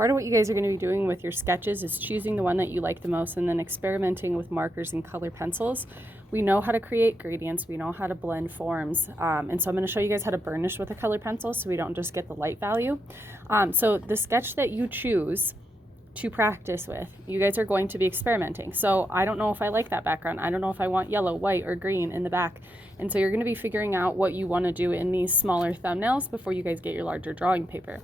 Part of what you guys are going to be doing with your sketches is choosing the one that you like the most and then experimenting with markers and color pencils. We know how to create gradients, we know how to blend forms, and so I'm going to show you guys how to burnish with a color pencil so we don't just get the light value. So the sketch that you choose to practice with, you guys are going to be experimenting. So I don't know if I like that background. I don't know if I want yellow, white, or green in the back. And so you're going to be figuring out what you want to do in these smaller thumbnails before you guys get your larger drawing paper.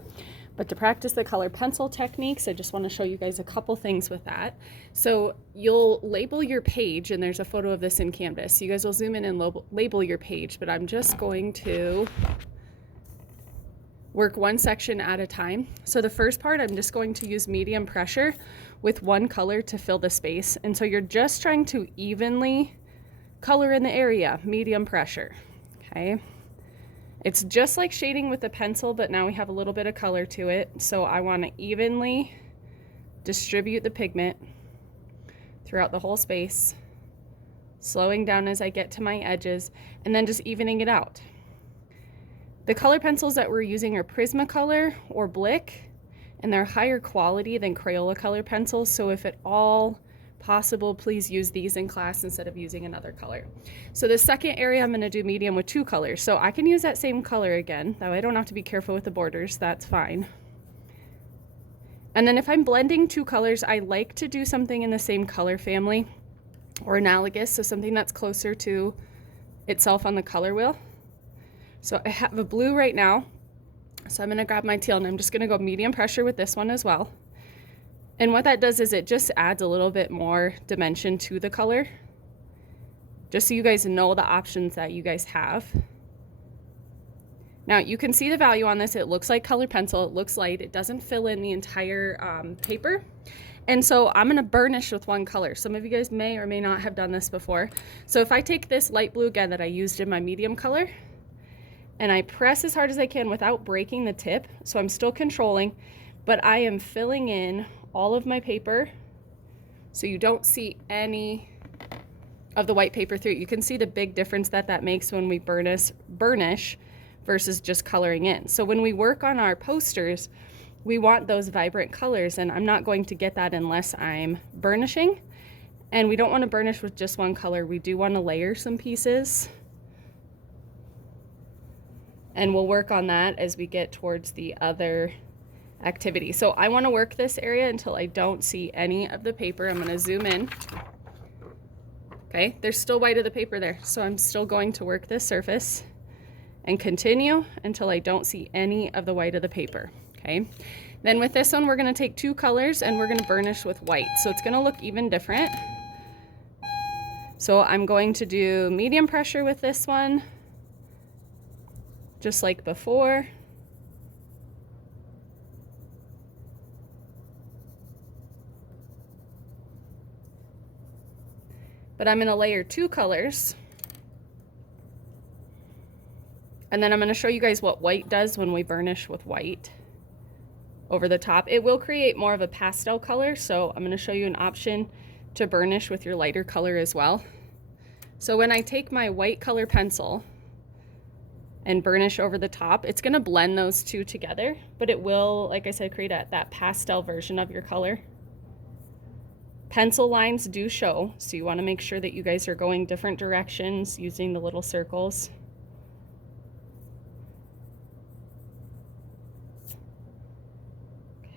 But to practice the color pencil techniques, I just want to show you guys a couple things with that. So you'll label your page, and there's a photo of this in Canvas. You guys will zoom in and label your page, but I'm just going to work one section at a time. So the first part, I'm just going to use medium pressure with one color to fill the space. And so you're just trying to evenly color in the area, medium pressure, okay? It's just like shading with a pencil, but now we have a little bit of color to it. So I want to evenly distribute the pigment throughout the whole space, slowing down as I get to my edges, and then just evening it out. The color pencils that we're using are Prismacolor or Blick, and they're higher quality than Crayola color pencils. So if at all possible, please use these in class instead of using another color. So the second area, I'm going to do medium with two colors. So I can use that same color again. That way I don't have to be careful with the borders. That's fine. And then if I'm blending two colors, I like to do something in the same color family or analogous. So something that's closer to itself on the color wheel. So I have a blue right now. So I'm going to grab my teal and I'm just going to go medium pressure with this one as well. And what that does is it just adds a little bit more dimension to the color, just so you guys know the options that you guys have. Now you can see the value on this. It looks like color pencil, it looks light, it doesn't fill in the entire paper. And so I'm gonna burnish with one color. Some of you guys may or may not have done this before. So if I take this light blue again that I used in my medium color, and I press as hard as I can without breaking the tip, so I'm still controlling, but I am filling in all of my paper so you don't see any of the white paper through it. You can see the big difference that that makes when we burnish versus just coloring in. So when we work on our posters, we want those vibrant colors, and I'm not going to get that unless I'm burnishing. And we don't want to burnish with just one color. We do want to layer some pieces. And we'll work on that as we get towards the other activity. So I want to work this area until I don't see any of the paper. I'm going to zoom in. Okay, there's still white of the paper there. So I'm still going to work this surface and continue until I don't see any of the white of the paper. Okay, then with this one, we're going to take two colors and we're going to burnish with white. So it's going to look even different. So I'm going to do medium pressure with this one, just like before. But I'm going to layer two colors. And then I'm going to show you guys what white does when we burnish with white over the top. It will create more of a pastel color, so I'm going to show you an option to burnish with your lighter color as well. So when I take my white color pencil and burnish over the top, it's going to blend those two together, but it will, like I said, create that pastel version of your color. Pencil lines do show, so you want to make sure that you guys are going different directions using the little circles.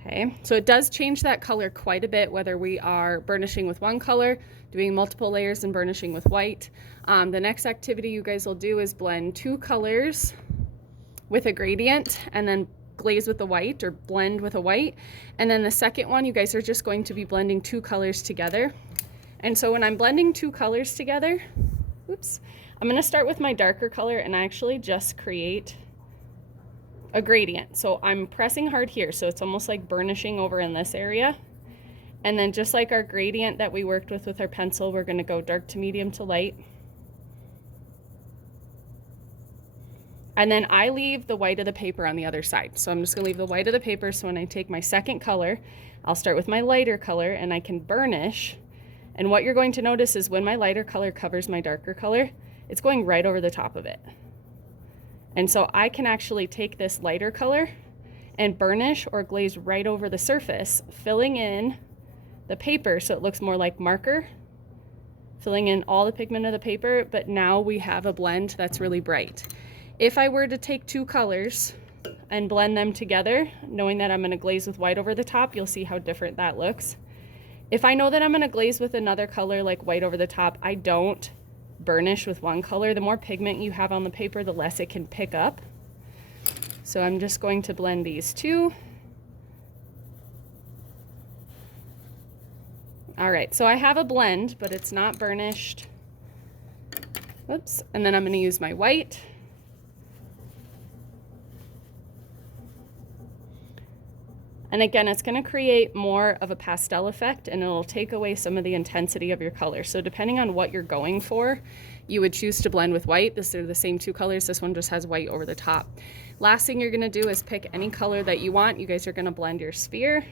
Okay, so it does change that color quite a bit, whether we are burnishing with one color, doing multiple layers and burnishing with white. The next activity you guys will do is blend two colors with a gradient and then glaze with the white or blend with a white. And then the second one, you guys are just going to be blending two colors together. And so when I'm blending two colors together, oops, I'm going to start with my darker color and actually just create a gradient. So I'm pressing hard here, so it's almost like burnishing over in this area. And then just like our gradient that we worked with our pencil, we're going to go dark to medium to light. And then I leave the white of the paper on the other side. So I'm just gonna leave the white of the paper, so when I take my second color, I'll start with my lighter color and I can burnish. And what you're going to notice is when my lighter color covers my darker color, it's going right over the top of it. And so I can actually take this lighter color and burnish or glaze right over the surface, filling in the paper so it looks more like marker, filling in all the pigment of the paper, but now we have a blend that's really bright. If I were to take two colors and blend them together, knowing that I'm gonna glaze with white over the top, you'll see how different that looks. If I know that I'm gonna glaze with another color like white over the top, I don't burnish with one color. The more pigment you have on the paper, the less it can pick up. So I'm just going to blend these two. All right, so I have a blend, but it's not burnished. Whoops, and then I'm gonna use my white. And again, it's gonna create more of a pastel effect, and it'll take away some of the intensity of your color. So depending on what you're going for, you would choose to blend with white. These are the same two colors. This one just has white over the top. Last thing you're gonna do is pick any color that you want. You guys are gonna blend your sphere.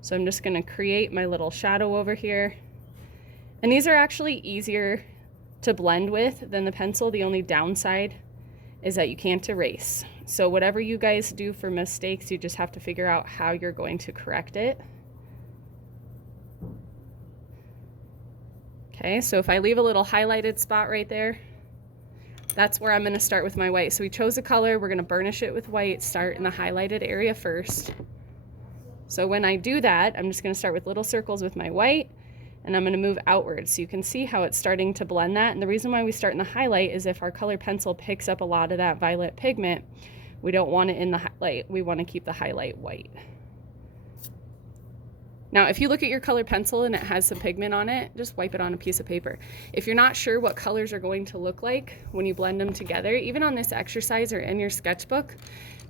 So I'm just gonna create my little shadow over here. And these are actually easier to blend with than the pencil. The only downside is that you can't erase. So whatever you guys do for mistakes, you just have to figure out how you're going to correct it. Okay, so if I leave a little highlighted spot right there, that's where I'm gonna start with my white. So we chose a color, we're gonna burnish it with white, start in the highlighted area first. So when I do that, I'm just gonna start with little circles with my white, and I'm gonna move outwards. So you can see how it's starting to blend that. And the reason why we start in the highlight is if our color pencil picks up a lot of that violet pigment, we don't want it in the highlight. We wanna keep the highlight white. Now, if you look at your color pencil and it has some pigment on it, just wipe it on a piece of paper. If you're not sure what colors are going to look like when you blend them together, even on this exercise or in your sketchbook,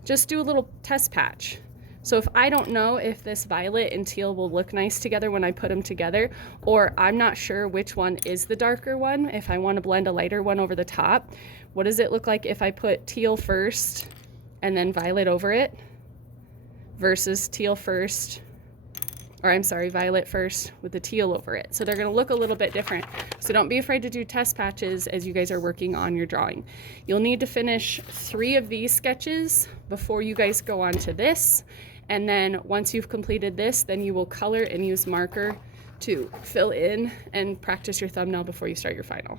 just do a little test patch. So if I don't know if this violet and teal will look nice together when I put them together, or I'm not sure which one is the darker one, if I want to blend a lighter one over the top, what does it look like if I put teal first and then violet over it versus teal first, or I'm sorry, violet first with the teal over it. So they're gonna look a little bit different. So don't be afraid to do test patches as you guys are working on your drawing. You'll need to finish 3 of these sketches before you guys go on to this. And then once you've completed this, then you will color and use marker to fill in and practice your thumbnail before you start your final.